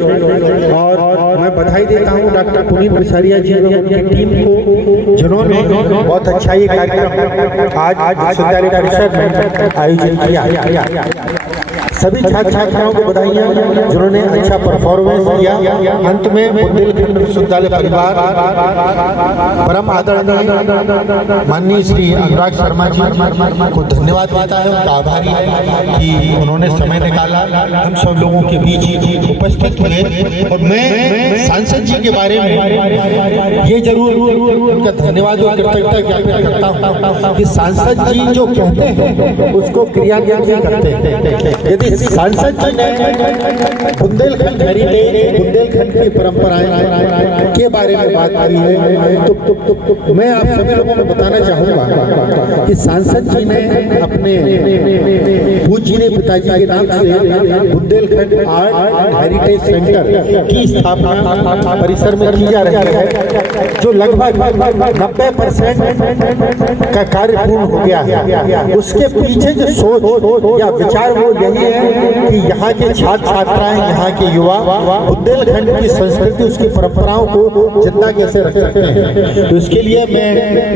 और मैं बधाई देता हूँ डॉक्टर पुनीत बिसारिया जी और उनकी टीम को, जिन्होंने बहुत अच्छा ये कार्यक्रम आज विश्वविद्यालय परिषद में आयोजित किया। सभी छात्र छात्राओं को बधाइयाँ जिन्होंने अच्छा परफॉर्मेंस किया। अंत में बुंदेलखंड विश्वविद्यालय परिवार परम आदरणीय माननीय श्री अनुराग शर्मा जी को धन्यवाद देता है, उनका आभारी है कि उन्होंने समय निकाला, हम सब लोगों के बीच उपस्थित हुए। और मैं सांसद जी के बारे में ये जरूर उनका धन्यवाद और कृतज्ञता ज्ञापित करता हूँ कि सांसद जी जो कहते हैं उसको क्रियान्वयन करते हैं। यदि सांसद जी ने बुंदेलखंड हेरिटेज, बुंदेलखंड की परंपराएं के बारे में बात की है, तो मैं आप सभी लोगों को बताना चाहूँगा कि सांसद जी ने अपने पूज्य पिताजी के नाम से बुंदेलखंड आर्ट हेरिटेज सेंटर की स्थापना परिसर में की जा रही है, जो लगभग 90% का कार्य पूर्ण हो गया है। उसके पीछे जो सोच या विचार वो यही है कि यहाँ के छात्र छात्राएं, यहाँ के युवा बुंदेलखंड की संस्कृति, उसकी परंपराओं को जिंदा कैसे रख सकते हैं। तो इसके लिए मैं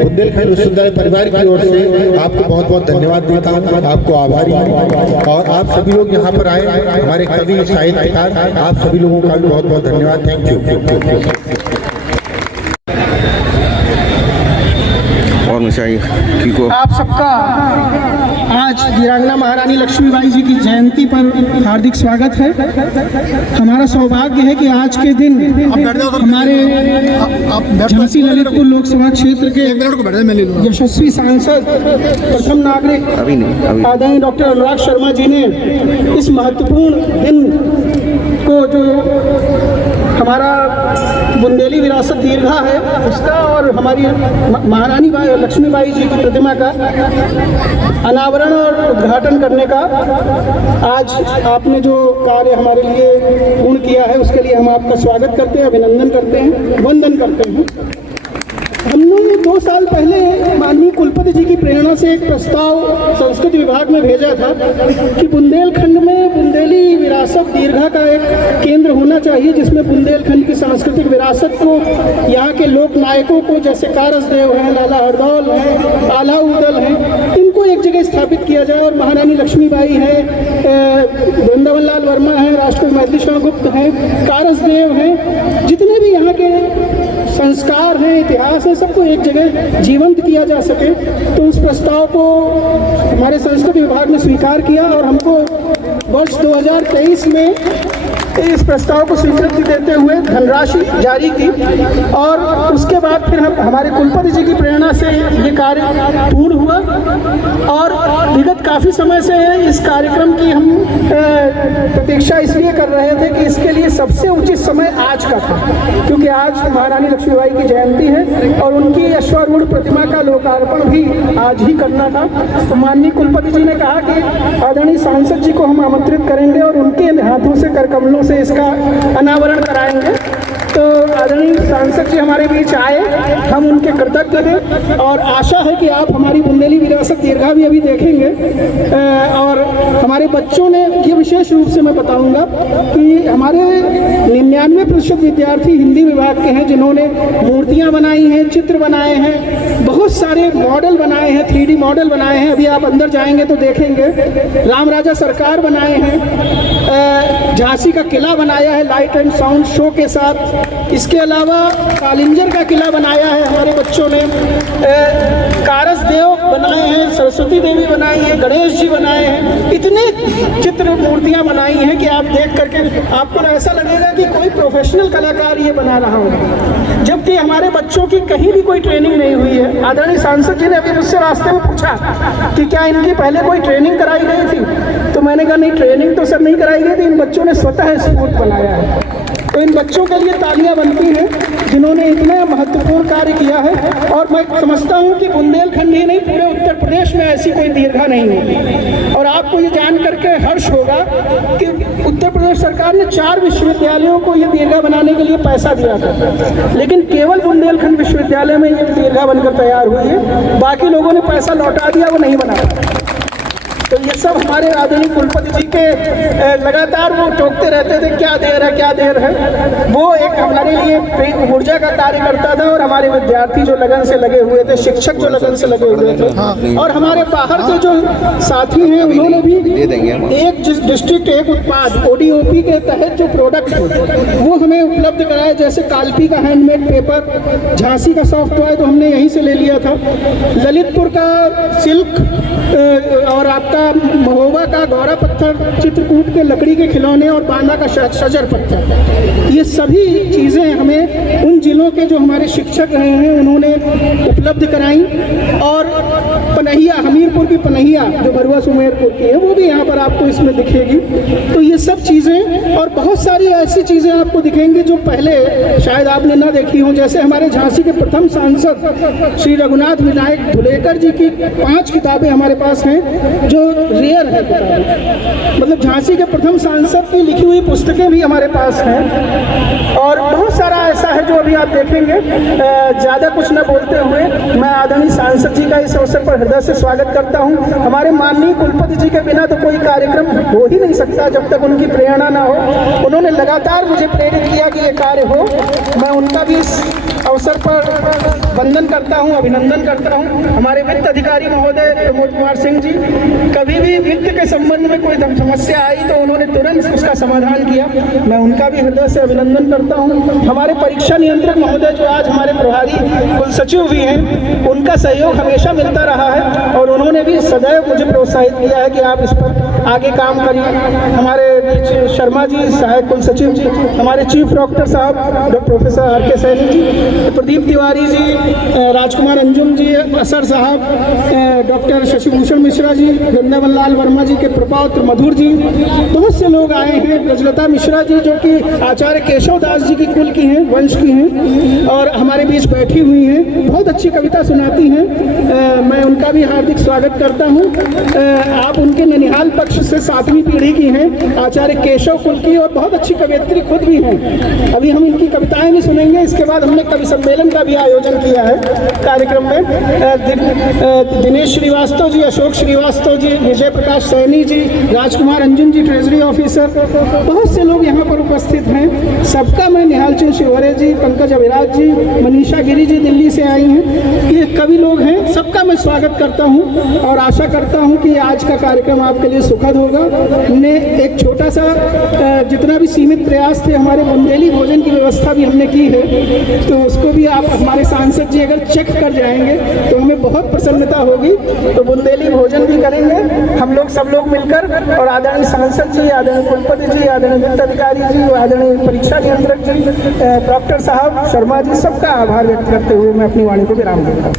बुंदेलखंड विश्वविद्यालय परिवार की ओर से हुए आपको बहुत बहुत धन्यवाद देता हूँ, आपको आभारी हूँ। और आप सभी लोग यहाँ पर आए, हमारे कवि साहित्यकार, आप सभी लोगों का भी बहुत बहुत धन्यवाद। Thank you. और मिसाई को आप सबका आज वीरांगना महारानी लक्ष्मीबाई जी की जयंती पर हार्दिक स्वागत है। हमारा सौभाग्य है कि आज के दिन हमारे झांसी ललितपुर लोकसभा क्षेत्र के यशस्वी सांसद, प्रथम नागरिक आदरणीय डॉक्टर अनुराग शर्मा जी ने इस महत्वपूर्ण दिन को, जो हमारा बुंदेली विरासत दीर्घा है उसका और हमारी महारानी लक्ष्मीबाई जी की प्रतिमा का अनावरण और उद्घाटन करने का आज आपने जो कार्य हमारे लिए पूर्ण किया है, उसके लिए हम आपका स्वागत करते हैं, अभिनंदन करते हैं, वंदन करते हैं। हमने 2 साल पहले माननीय कुलपति जी की प्रेरणा से एक प्रस्ताव संस्कृत विभाग में भेजा था कि बुंदेलखंड में बुंदेली विरासत दीर्घा का एक केंद्र होना चाहिए, जिसमें बुंदेलखंड की सांस्कृतिक विरासत को, यहाँ के लोक नायकों को, जैसे कारसदेव हैं, लाला हरदौल हैं, आला उदल हैं, इनको एक जगह स्थापित किया जाए। और महारानी लक्ष्मीबाई हैं, वृंदावन लाल वर्मा हैं, राष्ट्रकवि मैथिली शरण गुप्त हैं, कारसदेव हैं, जितने भी यहाँ के संस्कार हैं, इतिहास है, सबको एक जगह जीवंत किया जा सके। तो उस प्रस्ताव को हमारे संस्कृत विभाग ने स्वीकार किया और हमको वर्ष 2023 में इस प्रस्ताव को स्वीकृति देते हुए धनराशि जारी की। और उसके बाद फिर हम हमारे कुलपति जी की प्रेरणा से ये कार्य पूर्ण हुआ और विगत काफ़ी समय से इस कार्यक्रम की हम प्रतीक्षा इसलिए कर रहे थे कि इसके लिए सबसे उचित समय आज का था, क्योंकि आज महारानी लक्ष्मीबाई की जयंती है और उनकी अश्वारूढ़ प्रतिमा का लोकार्पण भी आज ही करना था। तो माननीय कुलपति जी ने कहा कि आदरणीय सांसद जी को हम आमंत्रित करेंगे और उनके हाथों से करकमलों से इसका अनावरण कराएंगे। तो आदरणीय सांसद जी हमारे बीच आए, हम उनके कृतज्ञ हैं और आशा है कि आप हमारी बुंदेली विरासत दीर्घा भी अभी देखेंगे। और हमारे बच्चों ने, ये विशेष रूप से मैं बताऊंगा कि हमारे 99% विद्यार्थी हिंदी विभाग के हैं, जिन्होंने मूर्तियां बनाई हैं, चित्र बनाए हैं, बहुत सारे मॉडल बनाए हैं, 3D मॉडल बनाए हैं। अभी आप अंदर जाएंगे तो देखेंगे राम राजा सरकार बनाए हैं, झांसी का किला बनाया है लाइट एंड साउंड शो के साथ। इसके अलावा कालिंजर का किला बनाया है हमारे बच्चों ने, कारस देव बनाए हैं, सरस्वती देवी बनाई है, गणेश जी बनाए हैं। इतने चित्र मूर्तियां बनाई हैं कि आप देख करके आपको ऐसा लगेगा कि कोई प्रोफेशनल कलाकार ये बना रहा होगा, जबकि हमारे बच्चों की कहीं भी कोई ट्रेनिंग नहीं हुई है। आदरणीय सांसद जी ने अभी मुझसे रास्ते में पूछा कि क्या इनकी पहले कोई ट्रेनिंग कराई गई थी, तो मैंने कहा नहीं, ट्रेनिंग तो सर नहीं कराई गई थी, इन बच्चों ने स्वतः स्फूर्त बनाया है। तो इन बच्चों के लिए तालियां बनती हैं जिन्होंने इतना महत्वपूर्ण कार्य किया है। और मैं समझता हूं कि बुंदेलखंड ही नहीं, पूरे उत्तर प्रदेश में ऐसी कोई दीर्घा नहीं होगी। और आपको ये जान करके हर्ष होगा कि उत्तर प्रदेश सरकार ने 4 विश्वविद्यालयों को ये दीर्घा बनाने के लिए पैसा दिया था, लेकिन केवल बुंदेलखंड विश्वविद्यालय में ये दीर्घा बनकर तैयार हुई है, बाकी लोगों ने पैसा लौटा दिया, वो नहीं बनाया। तो ये सब हमारे आदरणीय कुलपति जी के लगातार वो टोकते रहते थे, क्या देर है, क्या देर है। वो एक हमारे लिए ऊर्जा का कार्य करता था और हमारे विद्यार्थी जो लगन से लगे हुए थे, शिक्षक जो लगन से लगे हुए थे, और हमारे बाहर के जो साथी हैं उन्होंने भी एक डिस्ट्रिक्ट एक उत्पाद ODOP के तहत जो प्रोडक्ट वो हमें उपलब्ध कराए, जैसे कालपी का हैंडमेड पेपर, झांसी का सॉफ्ट टॉय तो हमने यहीं से ले लिया था, ललितपुर का सिल्क और आपका महोबा का गौरा पत्थर, चित्रकूट के लकड़ी के खिलौने और बांदा का शजर पत्थर, ये सभी चीज़ें हमें उन जिलों के जो हमारे शिक्षक रहे हैं उन्होंने उपलब्ध कराई। और पनहिया, हमीरपुर की पनहिया जो बरुआ सुमेरपुर की है, वो भी यहाँ पर आपको इसमें दिखेगी। तो ये सब चीज़ें और बहुत सारी ऐसी चीज़ें आपको दिखेंगी जो पहले शायद आपने ना देखी हों। जैसे हमारे झांसी के प्रथम सांसद श्री रघुनाथ विनायक धुलेकर जी की 5 किताबें हमारे पास हैं जो रेयर है किताबें, मतलब झांसी के प्रथम सांसद की लिखी हुई पुस्तकें भी हमारे पास हैं। और बहुत सारा ऐसा है जो अभी आप देखेंगे। ज़्यादा कुछ न बोलते हुए मैं आदरणीय सांसद जी का इस अवसर पर हृदय से स्वागत करता हूं। हमारे माननीय कुलपति जी के बिना तो कोई कार्यक्रम हो ही नहीं सकता जब तक उनकी प्रेरणा ना हो। उन्होंने लगातार मुझे प्रेरित किया कि ये कार्य हो। मैं उनका भी इस अवसर पर वंदन करता हूं, अभिनंदन करता हूं हमारे वित्त अधिकारी महोदय प्रमोद कुमार सिंह जी। कभी भी वित्त के संबंध में कोई समस्या आई तो उन्होंने तुरंत उसका समाधान किया, मैं उनका भी हृदय से अभिनंदन करता हूं। हमारे परीक्षा नियंत्रक महोदय जो आज हमारे प्रभारी कुल सचिव भी हैं, उनका सहयोग हमेशा मिलता रहा है और उन्होंने भी सदैव मुझे प्रोत्साहित किया है कि आप इस पर आगे काम करिए। हमारे बीच शर्मा जी सहायक कुल सचिव जी, हमारे चीफ डॉक्टर साहब प्रोफेसर आर के सैनी जी, प्रदीप तिवारी जी, राजकुमार अंजुम जी, असर साहब, डॉक्टर शशिभूषण मिश्रा जी, वृंदावन लाल वर्मा जी के प्रपौत्र मधुर जी, बहुत से लोग आए हैं। ब्रजलता मिश्रा जी जो कि आचार्य केशव दास जी की कुल की हैं, वंश की हैं और हमारे बीच बैठी हुई हैं, बहुत अच्छी कविता सुनाती हैं। मैं उनका भी हार्दिक स्वागत करता हूं। आप उनके ननिहाल पक्ष से 7वीं पीढ़ी की हैं, आचार्य केशव कुल की, और बहुत अच्छी कवयित्री खुद भी हैं। अभी हम इनकी कविताएं भी सुनेंगे। इसके बाद हमने कवि सम्मेलन का भी आयोजन किया है कार्यक्रम में। दिनेश श्रीवास्तव जी, अशोक श्रीवास्तव जी, विजय प्रकाश सैनी जी, राजकुमार अंजुम जी ट्रेजरी ऑफिसर, बहुत से लोग यहाँ पर उपस्थित हैं। सबका मैं निहाल चंद शिवहरे जी, पंकज अभिराज जी, मनीषा गिरी जी दिल्ली से आई हैं, ये कवि लोग हैं। सबका मैं स्वागत करता हूँ और आशा करता हूँ कि आज का कार्यक्रम आपके लिए सुखद होगा। हमने एक छोटा सा जितना भी सीमित प्रयास थे, हमारे बुंदेली भोजन की व्यवस्था भी हमने की है, तो उसको भी आप हमारे सांसद जी अगर चेक कर जाएंगे तो हमें बहुत प्रसन्नता होगी। तो बुंदेली भोजन भी करेंगे हम लोग, सब लोग मिलकर। और आदरणीय सांसद जी, आदरणीय कुलपति जी, आदरणीय वित्त अधिकारी जी, आदरणीय परीक्षा नियंत्रक जी, डॉक्टर साहब, शर्मा जी, सबका आभार व्यक्त करते हुए मैं अपनी वाणी को विराम देता हूँ।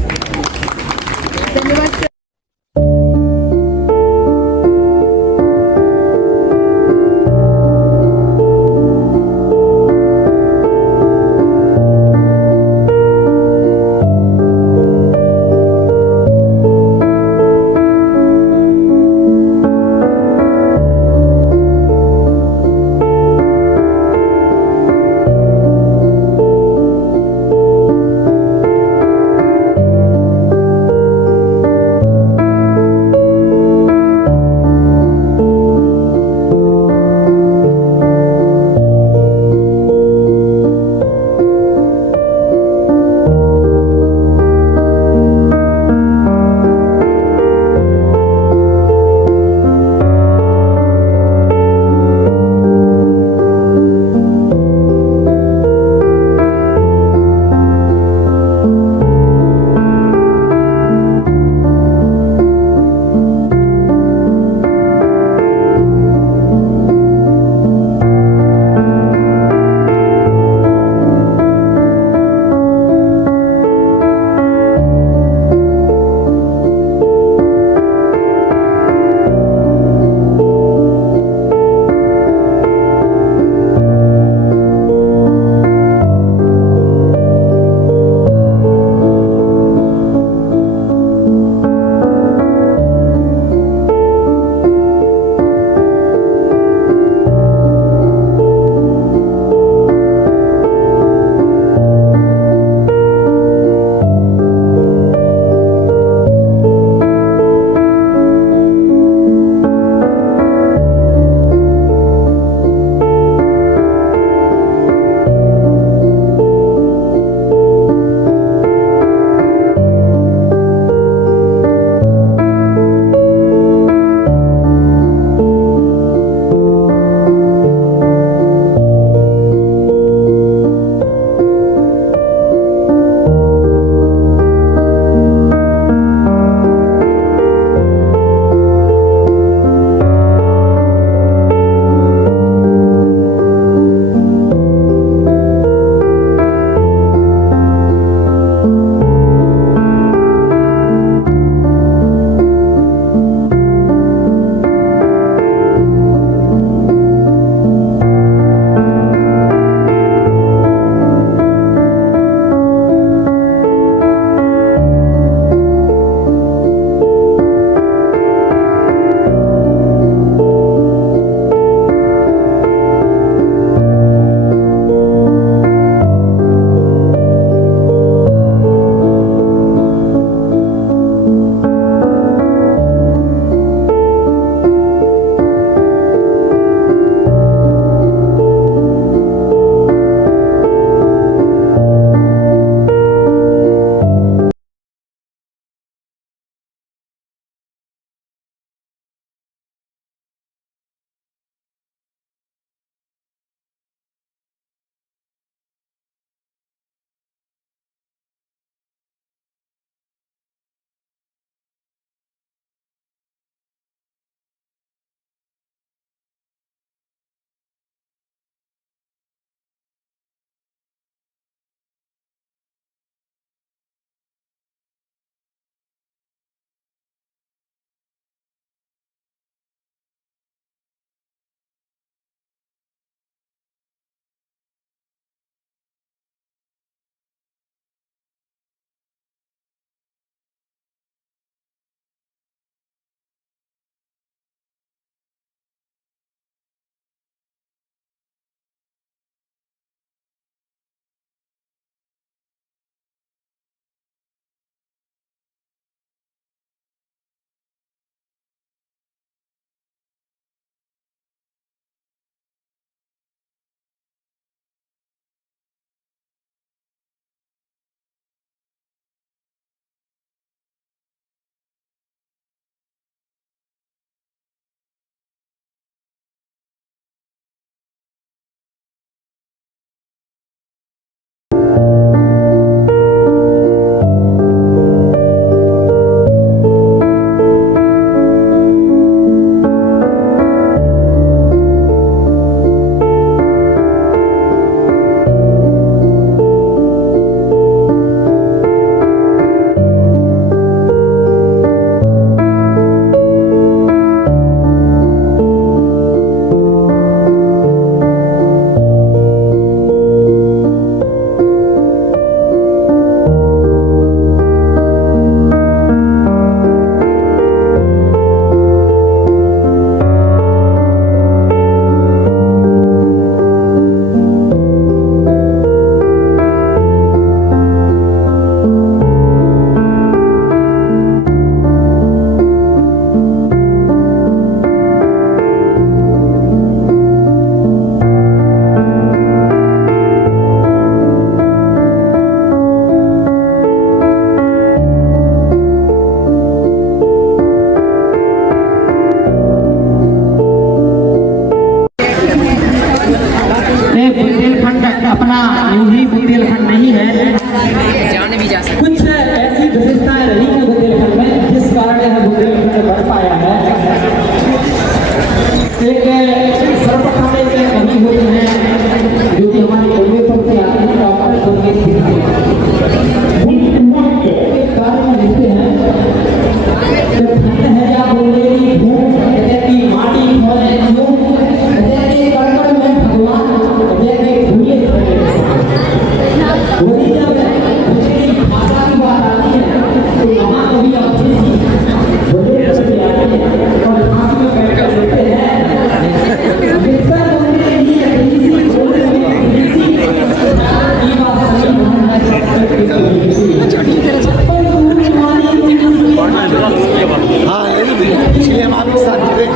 हाँ इसलिए हम आपके साथ जुड़े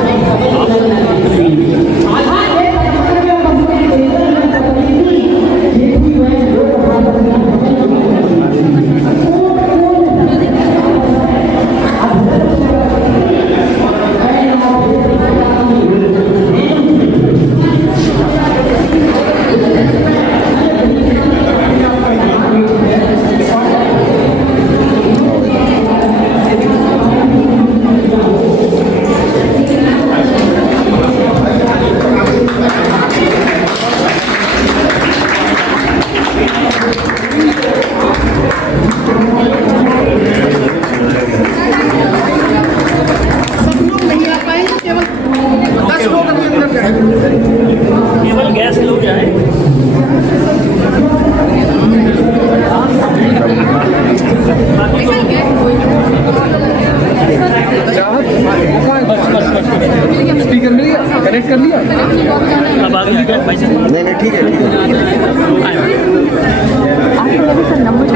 केवल गैस लोग जाए। स्पीकर मिल गया कनेक्ट कर लिया अब आगे भाई से नहीं ठीक है नंबर